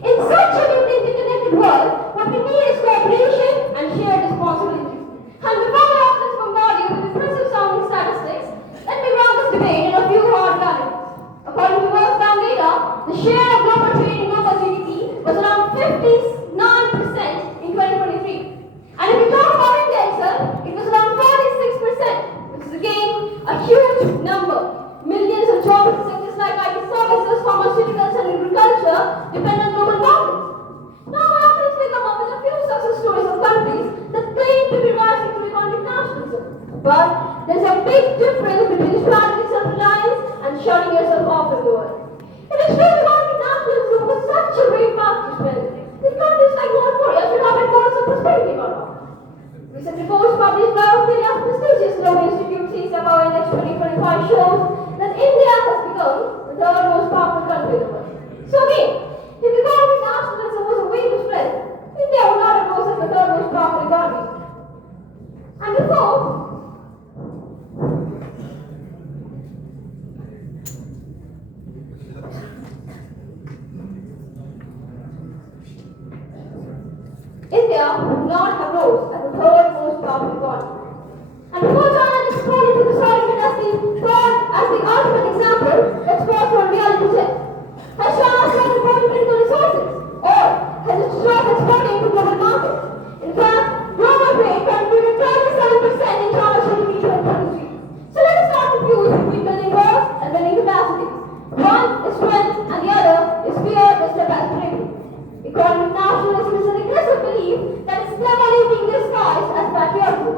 In such an interconnected world, what we need is cooperation and shared responsibility. And before I often bombard you with impressive sounding statistics, let me ground this debate in a few hard realities. According to World Bank data, the share of global trade in global GDP was around 59% in 2023. And if we talk about India itself, it was around 46%, which is again a huge number. Millions of jobs in sectors like IT services, pharmaceuticals, and agriculture depend on global markets. Now, I often speak up with a few success stories of countries that claim to be rising to economic nationalism. But there's a big difference between strategic self-reliance and shutting yourself off from the world. If extreme economic nationalism was such a great path to spend, then countries like North Korea should have models of prosperity about all. Recent reports published by Australia's prestigious Global Institute CSFO Index 2025 shows that India has become the third most powerful country in the world. So again, if economic nationalism was a way to spread, India would not have rose as the third most powerful economy. And before, India would not have rose as the third most powerful economy. And before China just thrown into the soil as the ultimate example, let's pause for a reality check. Has China started importing critical resources? Or has it stopped exporting to global markets? In fact, global trade contributed 37% in China's GDP in 2023. So let us not confuse between building walls and building capacity. One is strength and the other is fear or step aspiration. Economic nationalism is an aggressive belief that is never leaving disguised as patriotism.